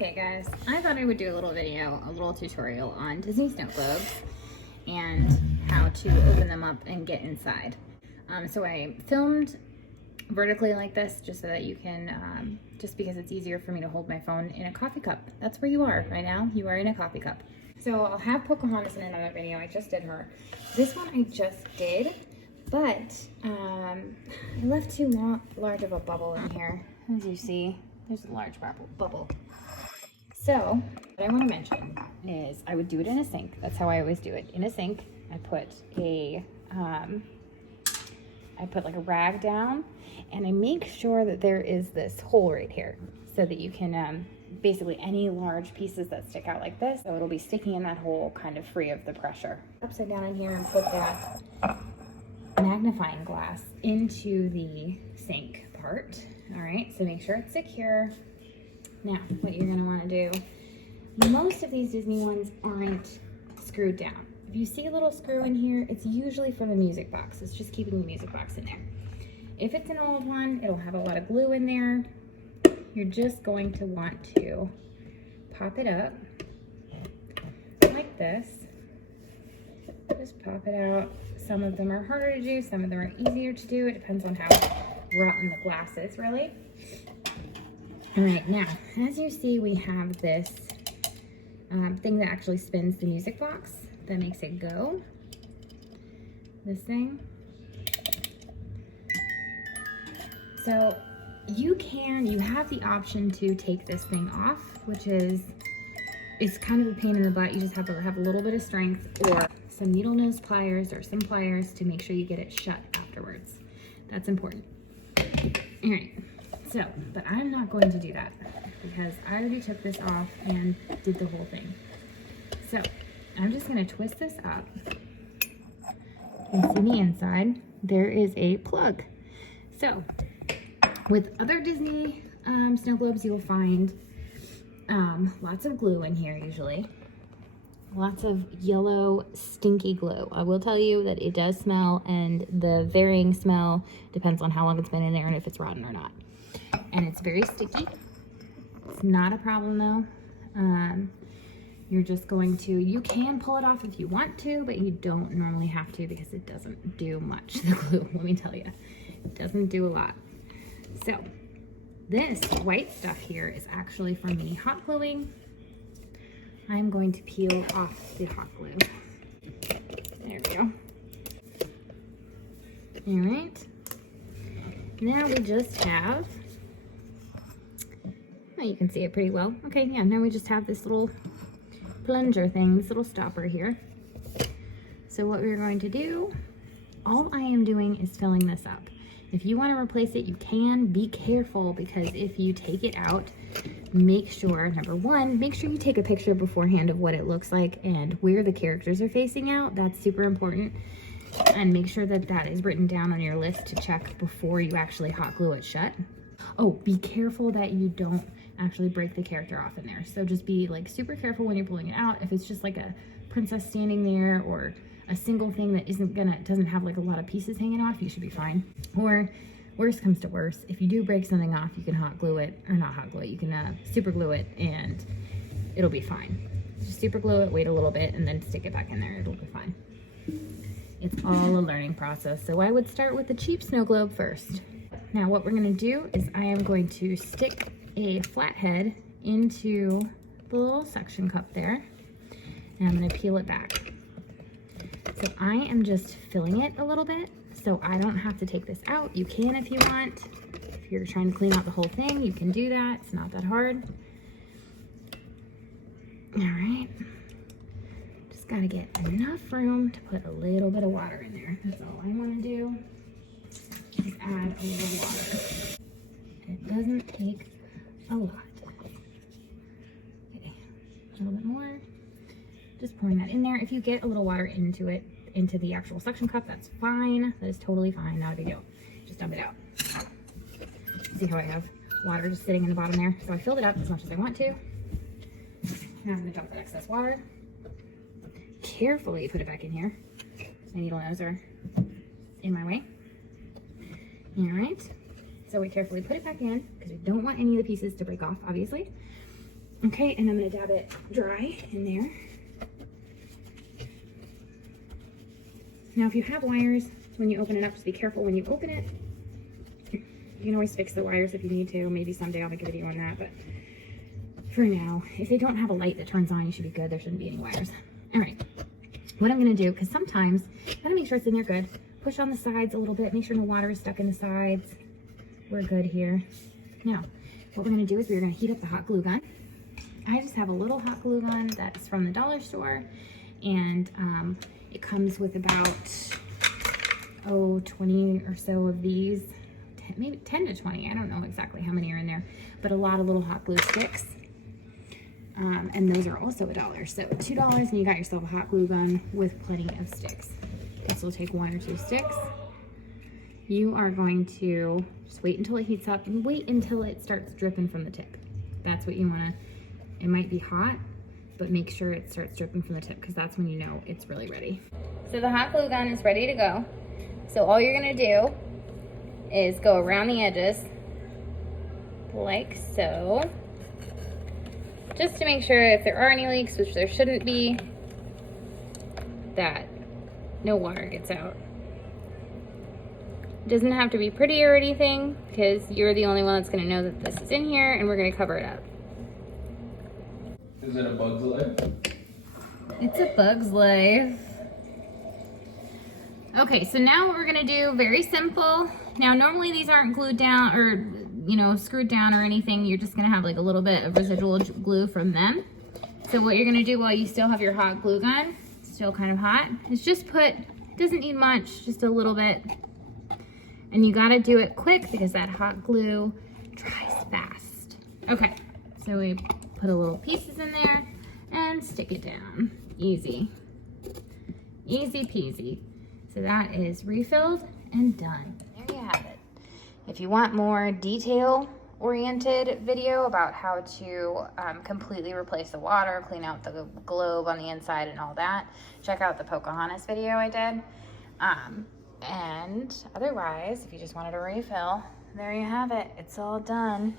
Okay guys, I thought I would do a little video, a little tutorial on Disney Snow Globes and how to open them up and get inside. So I filmed vertically like this just so that you can, just because it's easier for me to hold my phone in a coffee cup. That's where you are right now. You are in a coffee cup. So I'll have Pocahontas in another video. I just did her. This one I just did, but I left too large of a bubble in here. As you see, there's a large bubble. So what I want to mention is I would do it in a sink. That's how I always do it. In a sink, I put like a rag down, and I make sure that there is this hole right here so that you can basically any large pieces that stick out like this, so it'll be sticking in that hole kind of free of the pressure. Upside down in here and put that magnifying glass into the sink part. All right, so make sure it's secure. Now, what you're gonna wanna do, most of these Disney ones aren't screwed down. If you see a little screw in here, it's usually for the music box. It's just keeping the music box in there. If it's an old one, it'll have a lot of glue in there. You're just going to want to pop it up like this. Just pop it out. Some of them are harder to do, some of them are easier to do. It depends on how rotten the glass is, really. All right, now, as you see, we have this thing that actually spins the music box that makes it go. This thing. So you have the option to take this thing off, which is kind of a pain in the butt. You just have to have a little bit of strength or some needle nose pliers or some pliers to make sure you get it shut afterwards. That's important. All right. So, but I'm not going to do that because I already took this off and did the whole thing. So, I'm just going to twist this up. You can see the inside. There is a plug. So, with other Disney snow globes, you'll find lots of glue in here usually. Lots of yellow, stinky glue. I will tell you that it does smell, and the varying smell depends on how long it's been in there and if it's rotten or not. And it's very sticky. It's not a problem though. You're just going to, you can pull it off if you want to, but you don't normally have to because it doesn't do much, the glue, let me tell you. It doesn't do a lot. So this white stuff here is actually from me hot gluing. I'm going to peel off the hot glue. There we go. All right. Now we just have, oh, you can see it pretty well. Okay, yeah, now we just have this little plunger thing, this little stopper here. So what we're going to do, all I am doing is filling this up. If you want to replace it, you can. Be careful, because if you take it out, make sure, number one, make sure you take a picture beforehand of what it looks like and where the characters are facing out. That's super important. And make sure that that is written down on your list to check before you actually hot glue it shut. Oh, be careful that you don't actually break the character off in there. So just be like super careful when you're pulling it out. If it's just like a princess standing there or a single thing that doesn't have like a lot of pieces hanging off, you should be fine. Or worst comes to worst, if you do break something off, you can hot glue it, or not hot glue it, you can super glue it and it'll be fine. Just super glue it, wait a little bit, and then stick it back in there, it'll be fine. It's all a learning process. So I would start with the cheap snow globe first. Now what we're gonna do is I am going to stick a flathead into the little suction cup there, and I'm gonna peel it back. So I am just filling it a little bit so I don't have to take this out. You can if you want. If you're trying to clean out the whole thing, you can do that. It's not that hard. All right. Just gotta get enough room to put a little bit of water in there. That's all I wanna do is add a little water. It doesn't take a lot. Okay, a little bit more. Just pouring that in there. If you get a little water into it, into the actual suction cup, that's fine. That is totally fine, not a big deal. Just dump it out. See how I have water just sitting in the bottom there? So I filled it up as much as I want to. Now I'm gonna dump the excess water. Carefully put it back in here. My needle nose are in my way. All right. So we carefully put it back in because we don't want any of the pieces to break off, obviously. Okay, and I'm gonna dab it dry in there. Now, if you have wires, when you open it up, just be careful when you open it. You can always fix the wires if you need to. Maybe someday I'll make a video on that, but for now, if they don't have a light that turns on, you should be good. There shouldn't be any wires. All right, what I'm gonna do, because sometimes, you gotta make sure it's in there good. Push on the sides a little bit, make sure no water is stuck in the sides. We're good here. Now, what we're gonna do is we're gonna heat up the hot glue gun. I just have a little hot glue gun that's from the dollar store, and it comes with about 20 or so of these, maybe 10 to 20. I don't know exactly how many are in there, but a lot of little hot glue sticks. And those are also $1. So $2 and you got yourself a hot glue gun with plenty of sticks. This will take 1 or 2 sticks. You are going to just wait until it heats up and wait until it starts dripping from the tip. That's what you wanna, it might be hot, but make sure it starts dripping from the tip because that's when you know it's really ready. So the hot glue gun is ready to go. So all you're gonna do is go around the edges like so, just to make sure if there are any leaks, which there shouldn't be, that no water gets out. It doesn't have to be pretty or anything because you're the only one that's gonna know that this is in here, and we're gonna cover it up. Is it a bug's life? It's a bug's life. Okay, so now what we're gonna do, very simple. Now, normally these aren't glued down or, you know, screwed down or anything. You're just gonna have like a little bit of residual glue from them. So what you're gonna do while you still have your hot glue gun, still kind of hot, is just put, doesn't need much, just a little bit. And you gotta do it quick because that hot glue dries fast. Okay, so we put a little pieces in there and stick it down. Easy. Easy peasy. So that is refilled and done. There you have it. If you want more detail-oriented video about how to completely replace the water, clean out the globe on the inside and all that, check out the Pocahontas video I did. And otherwise, if you just wanted a refill, there you have it. It's all done.